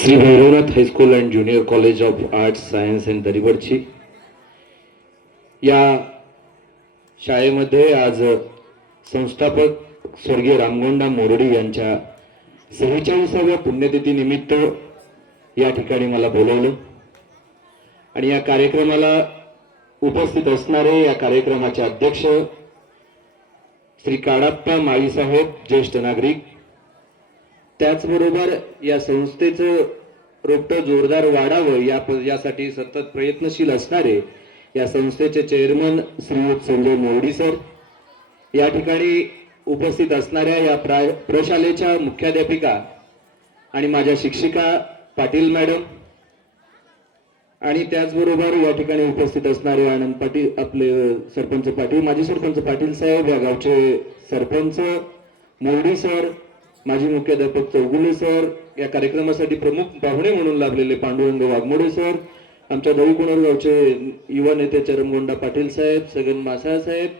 Shri Bhairavnath high school and junior college of arts science and दरिवडची या शाळेमध्ये आज संस्थापक स्वर्गीय रामगोंडा मोरडी यांच्या 46व्या पुण्यतिथी निमित्त या ठिकाणी मला बोलवलं आणि या कार्यक्रमाला उपस्थित असणारे या कार्यक्रमाचे अध्यक्ष श्री काडाप्पा माळी साहेब, ज्येष्ठ नागरिक, त्याचबरोबर या संस्थेचं रोपटं जोरदार वाढावं यासाठी सतत प्रयत्नशील असणारे या संस्थेचे चेअरमन श्रीयुत संजय मोरडी सर, या ठिकाणी उपस्थित असणाऱ्या या प्रशालेच्या मुख्याध्यापिका आणि माझ्या शिक्षिका पाटील मॅडम आणि त्याचबरोबर या ठिकाणी उपस्थित असणारे आनंद पाटील, आपले सरपंच पाटील, माजी सरपंच पाटील साहेब, या गावचे सरपंच मोरडी सर, माजी मुख्याध्यापक चौगुले सर, या कार्यक्रमासाठी प्रमुख पाहुणे म्हणून लाभलेले पांडुरंग वाघमोडे सर, आमच्या दहीकुणर गावचे युवा नेते चरमगोंडा पाटील साहेब, सगन मासाळ साहेब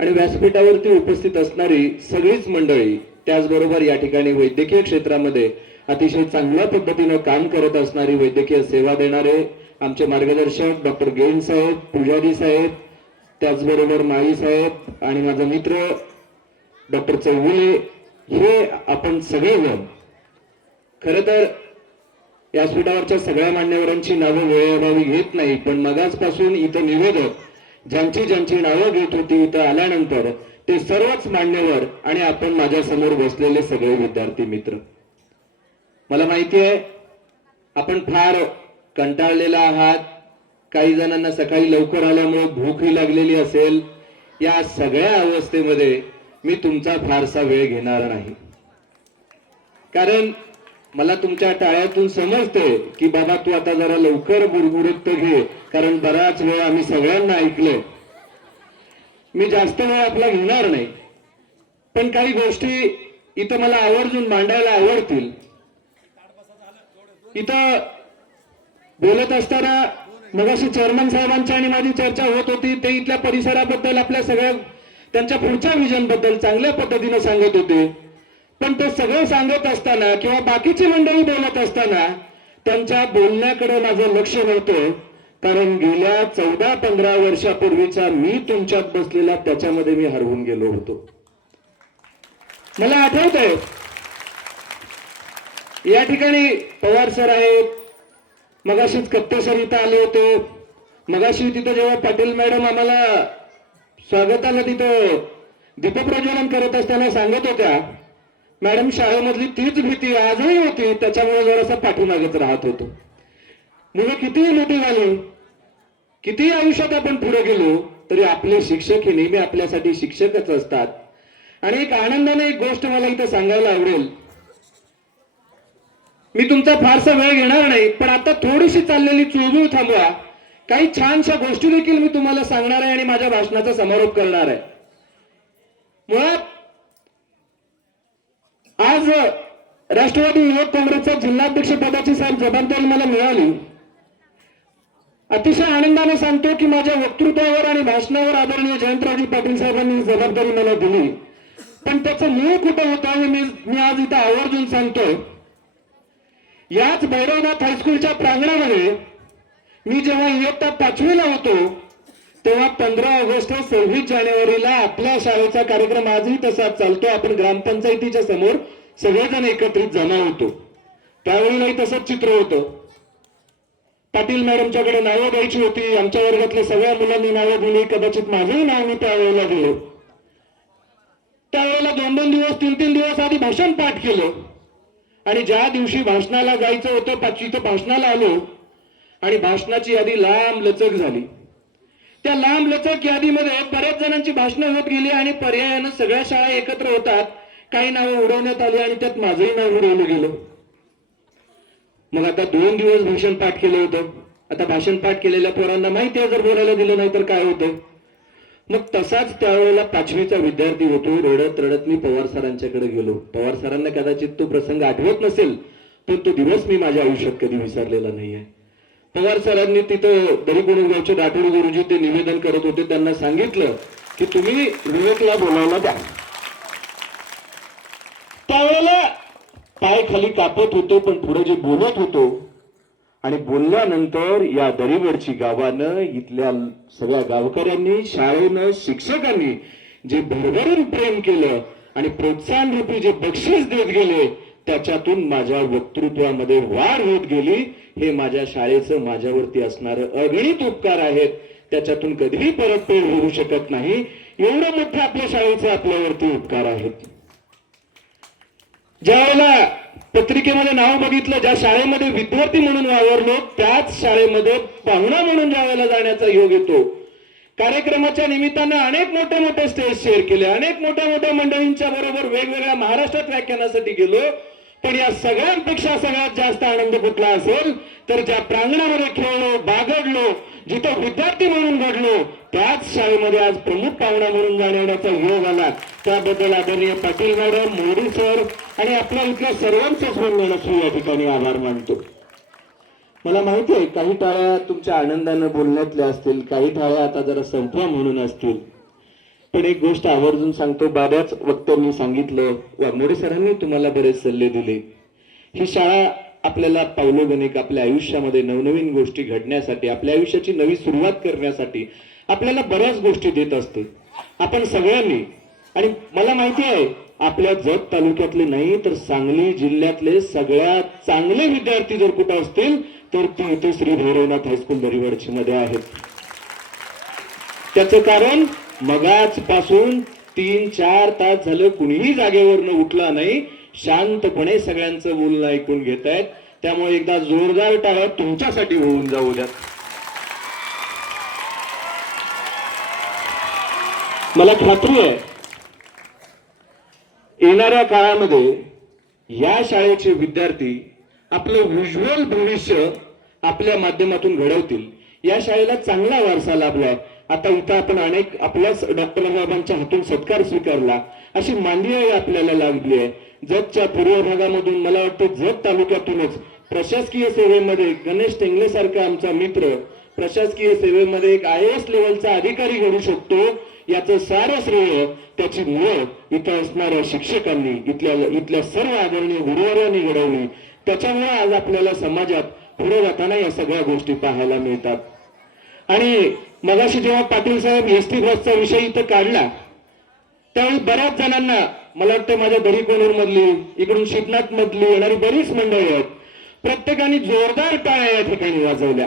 आणि व्यासपीठावरती उपस्थित असणारी सगळीच मंडळी, त्याचबरोबर या ठिकाणी वैद्यकीय क्षेत्रामध्ये अतिशय चांगल्या पद्धतीने काम करत असणारी, वैद्यकीय सेवा देणारे आमचे मार्गदर्शक डॉक्टर गेन साहेब, पुजारी साहेब, त्याचबरोबर माळी साहेब आणि माझा मित्र डॉक्टर चौगुले, हे आपण सगळेजण खरं तर व्यासपीठावरच्या सगळ्या मान्यवरांची नावं वेळेअभावी घेत नाही, पण मगाचपासून इथं निवेदक ज्यांची ज्यांची नावं घेत होती इथं आल्यानंतर ते सर्वच मान्यवर आणि आपण माझ्या समोर बसलेले सगळे विद्यार्थी मित्र, मला माहिती आहे आपण फार कंटाळलेला आहात, काही जणांना सकाळी लवकर आल्यामुळे भूकही लागलेली असेल, या सगळ्या अवस्थेमध्ये मी तुमचा फारसा वेळ घेणार नाही, कारण मला तुमच्या टाळ्यातून समजते की बाबा तू आता जरा लवकर गुरगुरत घे, कारण बराच वेळ आम्ही सगळ्यांना ऐकलंय, मी जास्त वेळ आपला घेणार नाही, पण काही गोष्टी इथं मला आवर्जून मांडायला आवडतील. इथं बोलत असताना मगाशी चेअरमन साहेबांची आणि माझी चर्चा होत होती, ते इथल्या परिसराबद्दल, आपल्या सगळ्या त्यांच्या पुढच्या विजन बद्दल चांगल्या पद्धतीने सांगत होते, पण ते सगळं सांगत असताना किंवा बाकीची मंडळी बोलत असताना त्यांच्या बोलण्याकडे माझं लक्ष नव्हतं, कारण गेल्या 14-15 वर्षापूर्वीचा मी तुमच्यात बसलेला त्याच्यामध्ये मी हरवून गेलो होतो. मला आठवतंय या ठिकाणी पवार सर आहेत, मगाशीच कप्ते सर इथं आले होते, मगाशी तिथं जेव्हा पाटील मॅडम आम्हाला स्वागताला तिथं दीपप्रज्वलन करत असताना सांगत होत्या, मॅडम शाळेमधली तीच भीती आजही होती, त्याच्यामुळे जरासा पाठीमागेच राहत होतो. मुलं कितीही मोठी झाली, कितीही आयुष्यात आपण पुढे गेलो तरी आपले शिक्षक हे नेहमी आपल्यासाठी शिक्षकच असतात. आणि एक आनंदाने एक गोष्ट मला इथं सांगायला आवडेल, मी तुमचा फारसा वेळ घेणार नाही, पण आता थोडीशी चाललेली चुळबुळ थांबवा, काही छानशा गोष्टी देखील मी तुम्हाला सांगणार आहे आणि माझ्या भाषणाचा समारोप करणार आहे. मुळात आज राष्ट्रवादी युवक काँग्रेसच्या जिल्हाध्यक्ष पदाची साहेब जबाबदारी मला मिळाली. अतिशय आनंदाने सांगतो की माझ्या वक्तृत्वावर आणि भाषणावर आदरणीय जयंतरावजी पाटील साहेबांनी जबाबदारी मला दिली, पण त्याचं मूळ कुठं होतं हे मी आज इथं आवर्जून सांगतोय. याच भैरवनाथ हायस्कूलच्या प्रांगणामध्ये मी जेव्हा इयत्ता 5वीला होतो तेव्हा 15 ऑगस्ट 26 जानेवारीला आपल्या शाळेचा कार्यक्रम आजही तसाच चालतो, आपण ग्रामपंचायतीच्या समोर सगळेजण एकत्रित जमा होतो, त्यावेळीलाही तसंच चित्र होतं. पाटील मॅडमच्याकडे नावं द्यायची होती, आमच्या वर्गातल्या सगळ्या मुलांनी नावं दिली, कदाचित माझंही नाव मी त्यावेळेला दिलं. त्यावेळेला 2-2 दिवस 3-3 दिवस आधी भाषण पाठ केलं आणि ज्या दिवशी भाषणाला जायचं होतं 5वीचं भाषणाला आलो आणि भाषणाची यादी लांब लचक झाली. त्या लांब लचक यादीमध्ये बऱ्याच जणांची भाषणं होत गेली आणि पर्यायानं सगळ्या शाळा एकत्र होतात, काही नावं उडवण्यात आली आणि त्यात माझंही नाव उडवलं गेलं. मग आता 2 दिवस भाषण पाठ केलं होतं, आता भाषण पाठ केलेल्या पोरांना माहिती आहे जर बोलायला दिलं नाही तर काय होतं. मग तसाच त्यावेळेला 5वीचा विद्यार्थी होतो, रडत रडत मी पवार सरांच्याकडे गेलो. पवार सरांना कदाचित तो प्रसंग आठवत नसेल, पण तो दिवस मी माझ्या आयुष्यात कधी विसरलेला नाहीये. पवार सरांनी तिथं दहीकुणर गावचे राठोड गुरुजी ते निवेदन करत होते, त्यांना सांगितलं की तुम्ही विवेकला बोलायला द्या. त्यावेळेला पाय खाली कापत होतो, पण पुढे जे बोलत होतो आणि बोलल्यानंतर या दरीवरची गावानं, इथल्या सगळ्या गावकऱ्यांनी, शाळेनं, शिक्षकांनी जे भरभरून प्रेम केलं आणि प्रोत्साहन रूपी जे बक्षीस देत गेले, त्याच्यातून माझ्या वक्तृत्वामध्ये वाढ होत गेली. हे माझ्या शाळेचं माझ्यावरती असणारं अगणित उपकार आहेत, त्याच्यातून कधीही परतफेड होऊ शकत नाही. एवढं मोठं आपल्या शाळेचे आपल्यावरती उपकार आहेत. ज्या वेळेला पत्रिकेमध्ये नाव बघितलं, ज्या शाळेमध्ये विद्यार्थी म्हणून वावरलो, त्याच शाळेमध्ये पाहुणा म्हणून ज्या वेळेला जाण्याचा योग येतो, कार्यक्रमाच्या निमित्तानं अनेक मोठे मोठे स्टेज शेअर केले, अनेक मोठ्या मोठ्या मंडळींच्या बरोबर वेगवेगळ्या महाराष्ट्रात व्याख्यानासाठी गेलो. पण या सगळ्यांपेक्षा सगळ्यात जास्त आनंद कुठला असेल तर ज्या प्रांगणामध्ये खेळलो, बागडलो, जिथं विद्यार्थी म्हणून घडलो, त्याच शाळेमध्ये आज प्रमुख पाहुणा म्हणून जाण्याचा योग आला. त्याबद्दल आदरणीय पाटील मॅडम, मोदी सर आणि आपल्या इथल्या सर्वांचेच मनस्वी या ठिकाणी आभार मानतो. मला माहिती आहे काही टाळ्या तुमच्या आनंदानं बोलण्यातल्या असतील, काही टाळ्या आता जरा संपवा म्हणून असतील, पण एक गोष्ट आवर्जून सांगतो. बऱ्याच वक्त्यांनी सांगितलं, वाघमोडे सरांनी तुम्हाला बरेच सल्ले दिले. ही शाळा आपल्याला पावलोगणिक आपल्या आयुष्यामध्ये नवनवीन गोष्टी घडण्यासाठी, आपल्या आयुष्याची नवी सुरुवात करण्यासाठी आपल्याला बऱ्याच गोष्टी देत असते. आपण सगळ्यांनी, आणि मला माहिती आहे आपल्या जत तालुक्यातले नाही तर सांगली जिल्ह्यातले सगळ्यात चांगले विद्यार्थी जर कुठं असतील तर ते इथे श्री भैरवनाथ हायस्कूल दरीवडची मध्ये आहेत. त्याचं कारण मगाच पासून 3-4 तास झालं कुणीही जागेवरनं उठला नाही, शांतपणे सगळ्यांचं बोलणं ऐकून घेत आहेत. त्यामुळे एकदा जोरदार टाळ्या तुमच्यासाठी होऊन जाऊ द्या. मला खात्री आहे येणाऱ्या काळामध्ये या शाळेचे विद्यार्थी आपलं उज्ज्वल भविष्य आपल्या माध्यमातून घडवतील. या शाळेला चांगला वारसा लाभलाय. आता इथं आपण अनेक आपल्याच डॉक्टर बाबांच्या हातून सत्कार स्वीकारला, अशी मांदियाळी आपल्याला लागली आहे. जतच्या पूर्व भागामधून मला वाटतं जत तालुक्यातूनच प्रशासकीय सेवेमध्ये गणेश टेंगले सारखा आमचा मित्र प्रशासकीय सेवेमध्ये एक IAS लेवलचा अधिकारी घडू शकतो. याचं सारं श्रेय त्याची मुळे इथं असणाऱ्या शिक्षकांनी, इथल्या सर्व आदरणीय गुरुवारांनी घडवली. त्याच्यामुळे आज आपल्याला समाजात पुढे जाताना या सगळ्या गोष्टी पाहायला मिळतात. आणि मगाशी जेव्हा पाटील साहेब एसटी बसचा विषय इथं काढला, त्यावेळी बऱ्याच जणांना, मला वाटतं माझ्या दरीकोनूर मधली, इकडून शिपनाथ मधली येणारी बरीच मंडळी आहेत, प्रत्येकाने जोरदार टाळ्या या ठिकाणी वाजवल्या.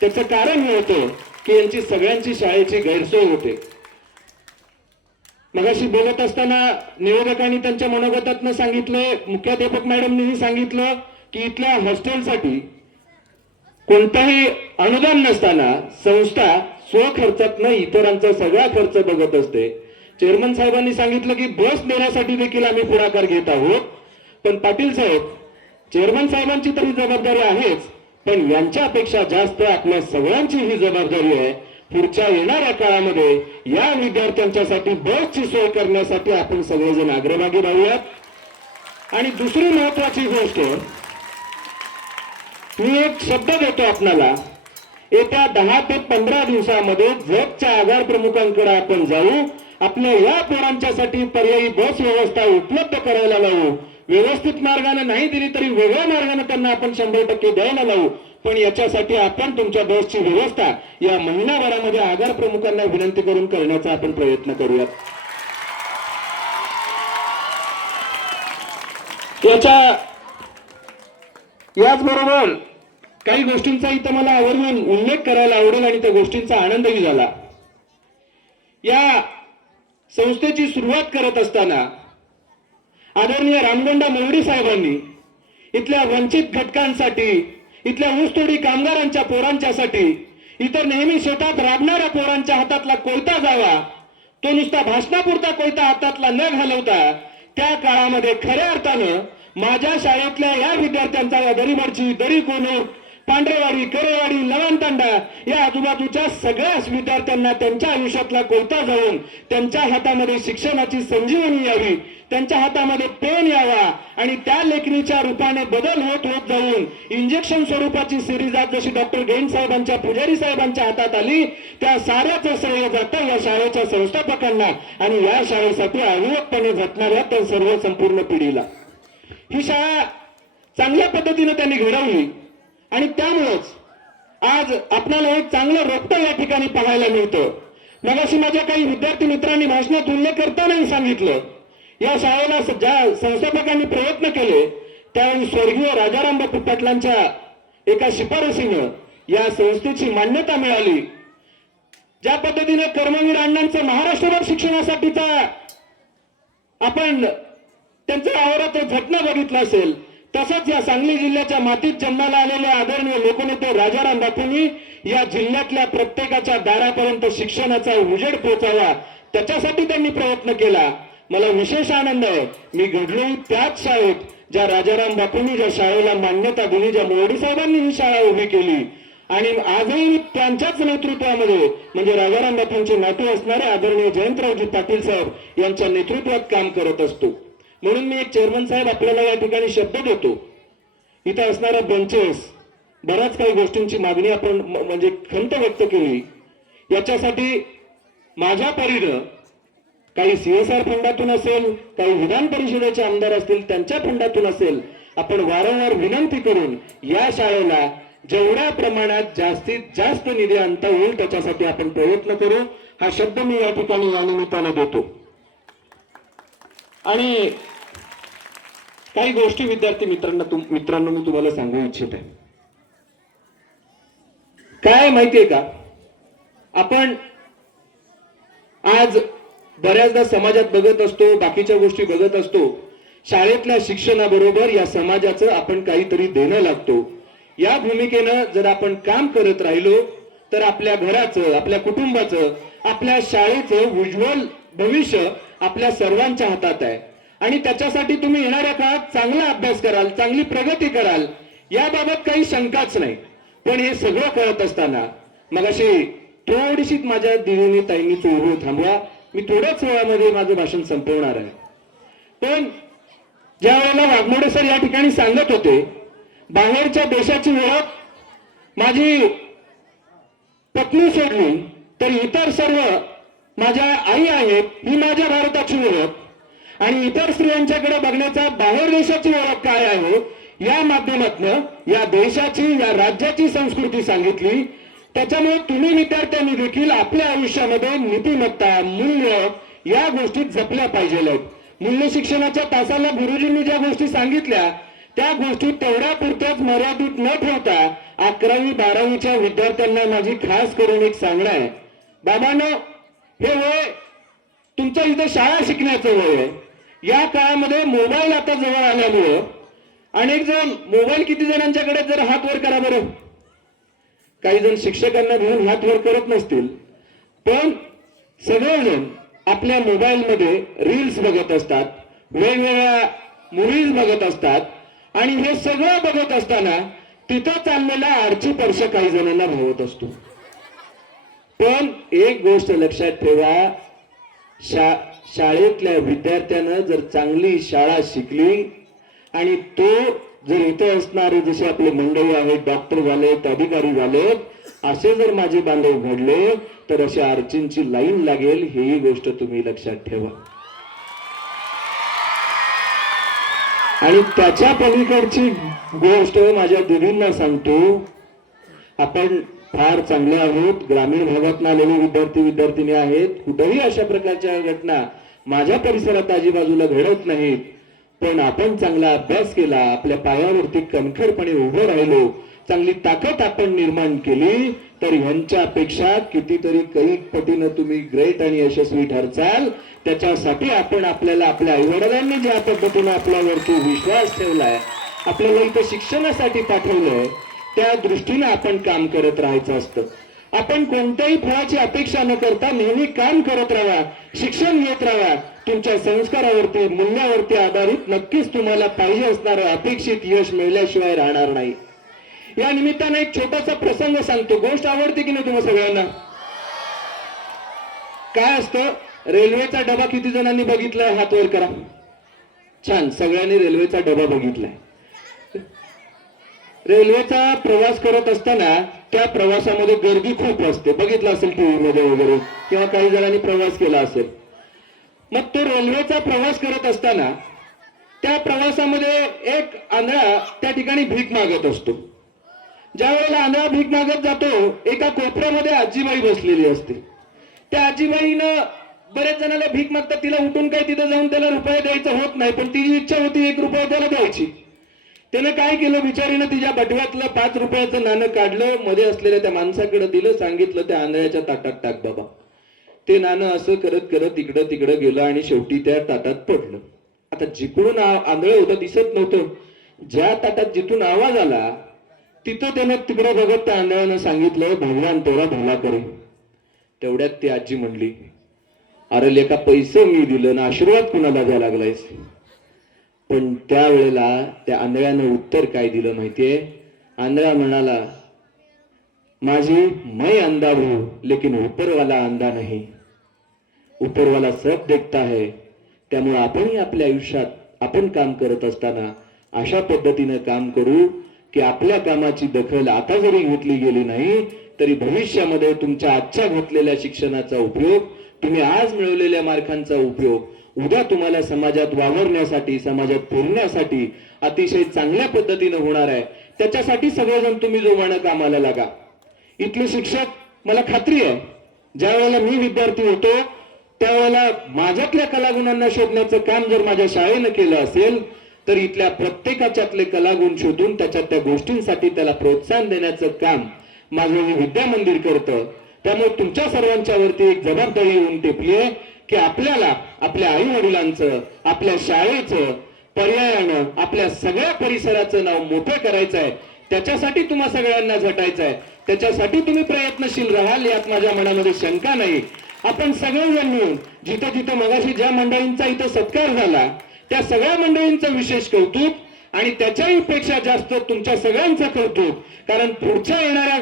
त्याचं कारण हे होतं की यांची सगळ्यांची शाळेची गैरसोय होते. मगाशी बोलत असताना निवेदकांनी त्यांच्या मनोगतातनं सांगितलं, मुख्याध्यापक मॅडमनीही सांगितलं की इथल्या हॉस्टेलसाठी कोणताही अनुदान नसताना संस्था स्वखर्चातनं इतरांचा सगळा खर्च बघत असते. चेअरमन साहेबांनी सांगितलं की बस देण्यासाठी देखील आम्ही पुढाकार घेत आहोत. पण पाटील साहेब, चेअरमन साहेबांची तरी जबाबदारी आहेच, पण यांच्यापेक्षा जास्त आपल्या सगळ्यांची ही जबाबदारी आहे. पुढच्या येणाऱ्या काळामध्ये या विद्यार्थ्यांच्यासाठी बसची सोय करण्यासाठी आपण सगळेजण अग्रभागी राहूयात. आणि दुसरी महत्वाची गोष्ट, मी एक शब्द देतो आपल्याला, येत्या 10 ते 15 दिवसामध्ये जतच्या आगार प्रमुखांकडे आपण जाऊ, आपल्या या पोरांच्यासाठी पर्यायी बस व्यवस्था उपलब्ध करायला लावू. व्यवस्थित मार्गाने नाही दिली तरी वेगळ्या मार्गाने त्यांना आपण 100% द्यायला लावू. पण याच्यासाठी आपण तुमच्या बसची व्यवस्था या महिनाभरामध्ये आगार प्रमुखांना विनंती करून करण्याचा आपण प्रयत्न करूयात. याचबरोबर काही गोष्टींचा इथं मला आवर्जून उल्लेख करायला आवडेल आणि त्या गोष्टींचा आनंदही झाला. या संस्थेची सुरुवात करत असताना आदरणीय रामगोंडा मोवडी साहेबांनी इथल्या वंचित घटकांसाठी, इथल्या ऊसतोडी कामगारांच्या पोरांच्यासाठी, इतर नेहमी शेतात राबणाऱ्या पोरांच्या हातातला कोयता जावा, तो नुसता भाषणापुरता कोयता हातातला न घालवता त्या काळामध्ये खऱ्या अर्थानं माझ्या शाळेतल्या या विद्यार्थ्यांचा दरीवडची, दरीकोनूर, पांढरेवाडी, करेवाडी, लवणतांडा या आजूबाजूच्या सगळ्याच विद्यार्थ्यांना त्यांच्या आयुष्यातला कोयता जाऊन त्यांच्या हातामध्ये शिक्षणाची संजीवनी यावी, त्यांच्या हातामध्ये पेन यावा आणि त्या लेखणीच्या रूपाने बदल होत होत जाऊन इंजेक्शन स्वरूपाची सिरीज आज जशी डॉक्टर गेन साहेबांच्या, पुजारी साहेबांच्या हातात आली, त्या साऱ्याचं श्रेय जातं या शाळेच्या संस्थापकांना आणि या शाळेसाठी अविरतपणे झटणाऱ्या त्या सर्व संपूर्ण पिढीला. ही शाळा चांगल्या पद्धतीने त्यांनी घडवली आणि त्यामुळेच आज आपल्याला एक चांगलं रोपटं या ठिकाणी पाहायला मिळतं. मगाशी माझ्या काही विद्यार्थी मित्रांनी भाषणात उल्लेख करतानाही सांगितलं, या शाळेला ज्या संस्थापकांनी प्रयत्न केले त्यावेळी स्वर्गीय राजाराम बापू पाटलांच्या एका शिफारसीनं या संस्थेची मान्यता मिळाली. ज्या पद्धतीने कर्मवीर अण्णांचं महाराष्ट्रभर शिक्षणासाठीचा आपण त्यांचं आवाराचं झटणं बघितलं असेल, तसंच या सांगली जिल्ह्याच्या मातीत जन्माला आलेल्या आदरणीय लोकनेते राजाराम बापूंनी या जिल्ह्यातल्या प्रत्येकाच्या दारापर्यंत शिक्षणाचा उजेड पोहोचावा त्याच्यासाठी त्यांनी प्रयत्न केला. मला विशेष आनंद आहे, मी घडलो त्याच शाळेत ज्या राजाराम बापूंनी ज्या शाळेला मान्यता दिली, ज्या मोडी साहेबांनी ही शाळा उभी केली आणि आजही त्यांच्याच नेतृत्वामध्ये म्हणजे राजाराम बापूंचे नातू असणारे आदरणीय जयंतरावजी पाटील साहेब यांच्या नेतृत्वात काम करत असतो. म्हणून मी एक चेअरमन साहेब आपल्याला या ठिकाणी शब्द देतो, इथं असणाऱ्या बेंचेस बऱ्याच काही गोष्टींची मागणी आपण म्हणजे खंत व्यक्त केली, याच्यासाठी माझ्या परीनं काही CSR फंडातून असेल, काही विधान परिषदेचे आमदार असतील त्यांच्या फंडातून असेल, आपण वारंवार विनंती करून या शाळेला जेवढ्या प्रमाणात जास्तीत जास्त निधी आणता येईल त्याच्यासाठी आपण प्रयत्न करू, हा शब्द मी या ठिकाणी या निमित्तानं देतो. आणि काही गोष्टी विद्यार्थी मित्रांनो मी तुम्हाला सांगू इच्छित आहे. काय माहितीये का, आपण आज बऱ्याचदा समाजात बघत असतो, बाकीच्या गोष्टी बघत असतो, शाळेतल्या शिक्षणाबरोबर या समाजाचं आपण काहीतरी देणं लागतो. या भूमिकेनं जर आपण काम करत राहिलो तर आपल्या घराचं, आपल्या कुटुंबाचं, आपल्या शाळेचं उज्ज्वल भविष्य आपल्या सर्वांच्या हातात आहे आणि त्याच्यासाठी तुम्ही येणाऱ्या काळात चांगला अभ्यास कराल, चांगली प्रगती कराल, याबाबत काही शंकाच नाही. पण हे सगळं कळत असताना मगाशी थोडीशीच माझ्या दिदीने ताईंनी चोरून थांबवा, मी थोड्याच वेळामध्ये माझं भाषण संपवणार आहे. पण ज्या वेळेला वाघमोडे सर या ठिकाणी सांगत होते, बाहेरच्या देशाची ओळख माझी पत्नी सोडली तर इतर सर्व माझ्या आई आहेत, ही माझ्या भारताची ओळख आणि इतर स्त्रियांच्याकडे बघण्याचा बाहेर देशाची ओळख काय आहे या माध्यमातून या देशाची, या राज्याची संस्कृती सांगितली. त्याच्यामुळे तुम्ही विद्यार्थ्यांनी देखील आपल्या आयुष्यामध्ये नीतिमत्ता, मूल्य या गोष्टी जपल्या पाहिजे. मूल्य शिक्षणाच्या तासाला गुरुजींनी ज्या गोष्टी सांगितल्या त्या गोष्टी तेवढ्या पुरत्याच मर्यादित न ठेवता 11वी 12वीच्या विद्यार्थ्यांना माझी खास करून एक सांगणं आहे, बाबांनो हे वय तुमचं इथं शाळा शिकण्याचं वय आहे. या काळामध्ये मोबाईल आता जवळ आल्यामुळं अनेक जण मोबाईल, किती जणांच्याकडे जर हात वर करा बरं, काही जण शिक्षकांना घेऊन हात वर करत नसतील, पण सगळेजण आपल्या मोबाईलमध्ये रील्स बघत असतात, वेगवेगळ्या मूव्हीज बघत असतात आणि हे सगळं बघत असताना तिथं चाललेला आरची पर्श काही जणांना भावत असतो. पण एक गोष्ट लक्षात ठेवा, शाळेतल्या विद्यार्थ्यानं जर चांगली शाळा शिकली आणि तो जर इथे असणारे जसे आपले मंडळी आहेत, डॉक्टर झालेत, अधिकारी झालेत, असे जर माझे बांधव घडले तर अशा आर्चींची लाईन लागेल, ही गोष्ट तुम्ही लक्षात ठेवा. आणि त्याच्या पलीकडची गोष्ट माझ्या दिदींना सांगतो, आपण फार चांगले आहोत, ग्रामीण भागातून आलेले विद्यार्थी आहेत, कुठेही अशा प्रकारच्या घटना माझ्या परिसरात आजूबाजूला घडत नाहीत. पण आपण चांगला अभ्यास केला, आपल्या पायावरती कणखरपणे उभं राहिलो, चांगली ताकद आपण निर्माण केली तर ह्यांच्यापेक्षा कितीतरी कैक पटीनं तुम्ही ग्रेट आणि यशस्वी ठरचाल. त्याच्यासाठी आपण आपल्याला आपल्या आईवडिलांनी ज्या पद्धतीने आपल्यावरती विश्वास ठेवलाय, आपल्याला इथं शिक्षणासाठी पाठवलंय, त्या दृष्टीने आपण काम करत राहायचं असतं. आपण कोणत्याही फळाची अपेक्षा न करता नेहमी काम करत राहा, शिक्षण घेत राहा. तुमच्या संस्कारावरती, मूल्यावरती आधारित नक्कीच तुम्हाला पाहिजे असणारं अपेक्षित यश मिळाल्याशिवाय राहणार नाही. या निमित्ताने एक छोटासा प्रसंग सांगतो. गोष्ट आवडते की नाही तुम्हाला सगळ्यांना? काय असतं, रेल्वेचा डबा किती जणांनी बघितलाय? हात वर करा. छान, सगळ्यांनी रेल्वेचा डबा बघितलाय. रेल्वेचा प्रवास करत असताना त्या प्रवासामध्ये गर्दी खूप असते, बघितलं असेल टीव्ही मध्ये वगैरे, किंवा काही जणांनी प्रवास केला असेल. मग तो रेल्वेचा प्रवास करत असताना त्या प्रवासामध्ये एक आंधळा त्या ठिकाणी भीक मागत असतो. ज्या वेळेला आंधळा भीक मागत जातो, एका कोपऱ्यामध्ये आजीबाई बसलेली असते. त्या आजीबाईनं बरेच जणांना भीक मागतात, तिला उठून काही तिथं जाऊन त्याला रुपये द्यायचं होत नाही, पण तिची इच्छा होती 1 रुपया त्याला द्यायची. त्यानं काय केलं, बिचारीनं तिच्या बटव्यातलं 5 रुपयाचं नाणं काढलं, मध्ये असलेल्या त्या माणसाकडे दिलं, सांगितलं त्या आंधळ्याच्या ताटात टाक बाबा. ते नाणं असं करत करत इकडं तिकडं गेलं आणि शेवटी त्या ताटात पडलं. आता जिकडून आंधळ होतं दिसत नव्हतं, ज्या ताटात जिथून आवाज आला तिथं त्यानं तिकडे बघत त्या आंधळ्यानं सांगितलं, भगवान तेवढा भला करे. तेवढ्यात ती आजी म्हणली, अरे लेका पैसे मी दिलं ना आशीर्वाद कुणाला द्यायला लागलायस. पण त्यावेळेला त्या आंधळ्यानं उत्तर काय दिलं माहितीये? आंधळा म्हणाला, माझी मैं अंधा हूं लेकिन ऊपर वाला अंधा नहीं, ऊपर वाला सब देखता है. त्यामुळे आपणही आपल्या आयुष्यात आपण काम करत असताना अशा पद्धतीने काम करू की आपल्या कामाची दखल आता जरी घेतली गेली नाही तरी भविष्यामध्ये तुमच्या आजच्या घेतलेल्या शिक्षणाचा उपयोग, तुम्ही आज मिळवलेल्या मार्कांचा उपयोग उद्या तुम्हाला समाजात वावरण्यासाठी, समाजात फिरण्यासाठी अतिशय चांगल्या पद्धतीने होणार आहे. त्याच्यासाठी सगळेजण तुम्ही जोमानं कामाला लागा. इथले शिक्षक, मला खात्री आहे ज्या वेळेला मी विद्यार्थी होतो त्यावेळेला माझ्यातल्या कलागुणांना शोधण्याचं काम जर माझ्या शाळेनं केलं असेल तर इथल्या प्रत्येकाच्यातले कलागुण शोधून त्याच्यात त्या गोष्टींसाठी त्याला प्रोत्साहन देण्याचं काम माझं हे विद्या मंदिर करतं. त्यामुळे तुमच्या सर्वांच्या वरती एक जबाबदारी येऊन टेपली आहे की आपल्याला आपल्या आई वडिलांचं, आपल्या शाळेचं, पर्यायानं आपल्या सगळ्या परिसराचं नाव मोठं करायचं आहे. त्याच्यासाठी तुम्हा सगळ्यांना झटायचं आहे. त्याच्यासाठी तुम्ही प्रयत्नशील राहाल यात माझ्या मनामध्ये शंका नाही. आपण सगळेजण मिळून जिथं जिथं मगाशी ज्या मंडळींचा इथं सत्कार झाला त्या सगळ्या मंडळींचं विशेष कौतुक आणि त्याच्याही पेक्षा जास्त तुमच्या सगळ्यांचं कौतुक, कारण पुढच्या येणाऱ्या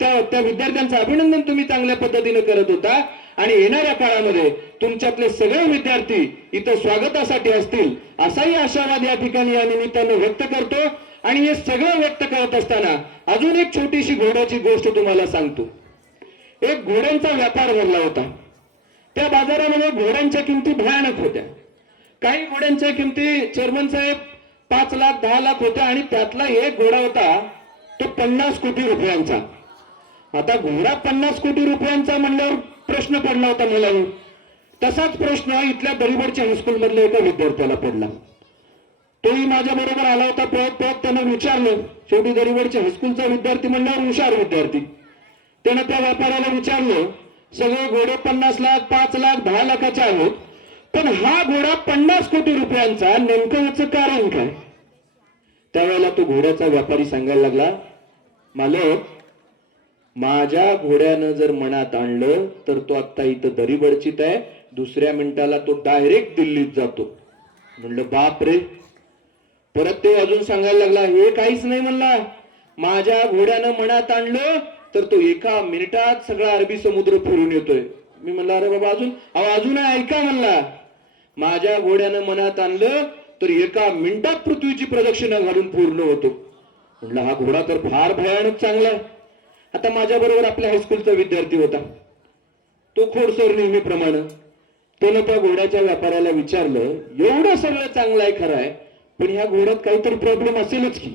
त्या विद्यार्थ्यांचं अभिनंदन तुम्ही चांगल्या पद्धतीने करत होता आणि येणाऱ्या काळामध्ये तुमच्यातले सगळे विद्यार्थी इथं स्वागतासाठी असतील असाही आशावाद या ठिकाणी या निमित्तानं व्यक्त करतो. आणि हे सगळं व्यक्त करत असताना अजून एक छोटीशी घोड्याची गोष्ट तुम्हाला सांगतो. एक घोड्यांचा व्यापार भरला होता. त्या बाजारामध्ये घोड्यांच्या किमती भयानक होत्या. काही घोड्यांच्या किमती चेअरमन साहेब 5 लाख 10 लाख होत्या आणि त्यातला एक घोडा होता तो 50 कोटी रुपयांचा. आता घोडा 50 कोटी रुपयांचा म्हणल्यावर प्रश्न पडला होता मला. तसाच प्रश्न इथल्या दरिबडच्या हायस्कूल मधल्या एका विद्यार्थ्याला पडला. तोही माझ्या बरोबर आला होता. पळत त्यानं विचारलं, शेवटी दरिबडच्या हायस्कूलचा विद्यार्थी म्हणल्यावर हुशार विद्यार्थी, त्यानं त्या व्यापाऱ्याला विचारलं, सगळे घोडे 50 लाख 5 लाख 10 लाखाचे आहेत, पण हा घोडा 50 कोटी रुपयांचा, नेमकं याचं कारण काय? त्यावेळेला तो घोड्याचा व्यापारी सांगायला लागला, मालक, माझ्या घोड्यानं जर मनात आणलं तर तो आता इथं दरिबडचीत आहे, दुसऱ्या मिनिटाला तो डायरेक्ट दिल्लीत जातो. म्हणलं बाप रे. परत ते अजून सांगायला लागला, हे काहीच नाही म्हणला, माझ्या घोड्यानं मनात आणलं तर तो एका मिनिटात सगळा अरबी समुद्र फिरून येतोय. मी म्हणला, अरे बाबा अजून ऐका म्हणला, माझ्या घोड्यानं मनात आणलं तर एका मिनिटात पृथ्वीची प्रदक्षिणा घालून पूर्ण होतो. म्हणलं हा घोडा तर फार भयानक चांगला आहे. आता माझ्या बरोबर आपल्या हायस्कूलचा विद्यार्थी होता, तो खोडसर नेहमीप्रमाणे. त्यानं त्या घोड्याच्या व्यापाऱ्याला विचारलं, एवढं सगळं चांगलं आहे खरं आहे, पण ह्या घोड्यात काहीतरी प्रॉब्लेम असेलच की?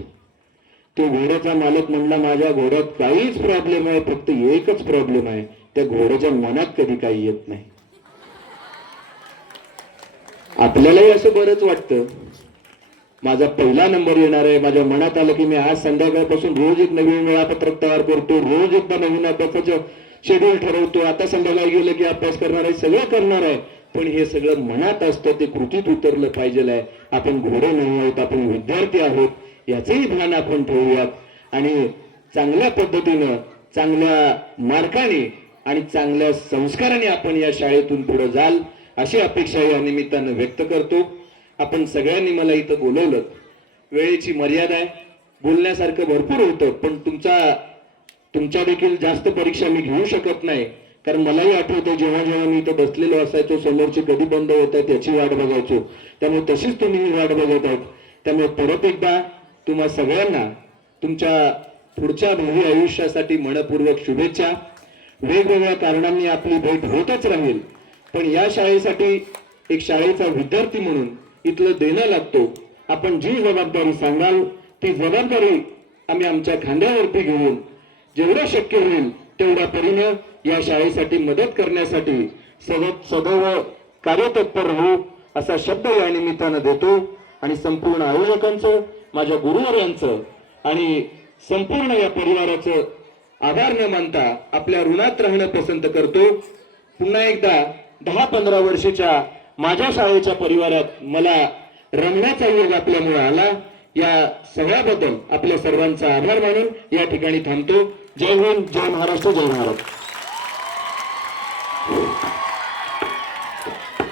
तो घोड्याचा मालक म्हणला, माझ्या घोड्यात काहीच प्रॉब्लेम आहे, फक्त एकच प्रॉब्लेम आहे, त्या घोड्याच्या मनात कधी काही येत नाही. आपल्यालाही असं बरंच वाटतं, माझा पहिला नंबर येणार आहे, माझ्या मनात आलं की मी आज संध्याकाळपासून रोज एक नवीन वेळापत्रक तयार करतो, रोज एकदा नवीन अभ्यासाचं शेड्यूल ठरवतो, आता संध्याकाळी गेलं की अभ्यास करणार आहे, सगळं करणार आहे. पण हे सगळं मनात असतं, ते कृतीत उतरलं पाहिजे आहे. आपण घोडे नाही आहोत, आपण विद्यार्थी आहोत, याचंही भान आपण ठेवूयात आणि चांगल्या पद्धतीनं, चांगल्या मार्गाने आणि चांगल्या संस्काराने आपण या शाळेतून पुढे जाल अशी अपेक्षा या निमित्तानं व्यक्त करतो. आपण सगळ्यांनी मला इथं बोलवलं, वेळेची मर्यादा आहे, बोलण्यासारखं भरपूर होतं, पण तुमच्या देखील जास्त परीक्षा मी घेऊ शकत नाही, कारण मलाही आठवतं जेव्हा जेव्हा मी इथं बसलेलो असायचो, समोरची कधी बंद होत आहे त्याची वाट बघायचो, त्यामुळे तशीच तुम्ही ही वाट बघत आहात. त्यामुळे परत एकदा तुम्हा सगळ्यांना तुमच्या पुढच्या भावी आयुष्यासाठी मनपूर्वक शुभेच्छा. वेगवेगळ्या कारणांनी आपली भेट होतच राहील, पण या शाळेसाठी एक शाळेचा विद्यार्थी म्हणून इथलं देणं लागतो. आपण जी जबाबदारी सांगाल ती जबाबदारी आम्ही आमच्या खांद्यावरती घेऊन जेवढं शक्य होईल तेवढ्या परीनं या शाळेसाठी मदत करण्यासाठी सदैव कार्यतत्पर राहू असा शब्द या निमित्तानं देतो आणि संपूर्ण आयोजकांचं, माझ्या गुरुवर्यांचं आणि संपूर्ण या परिवाराचं आभार न मानता आपल्या ऋणात राहणं पसंत करतो. पुन्हा एकदा 10-15 वर्षाच्या माझ्या शाळेच्या परिवारात मला रमण्याचा योग आपल्यामुळे आला. या सगळ्याबद्दल आपल्या सर्वांचा आभार मानून या ठिकाणी थांबतो. जय हिंद, जय महाराष्ट्र, जय भारत.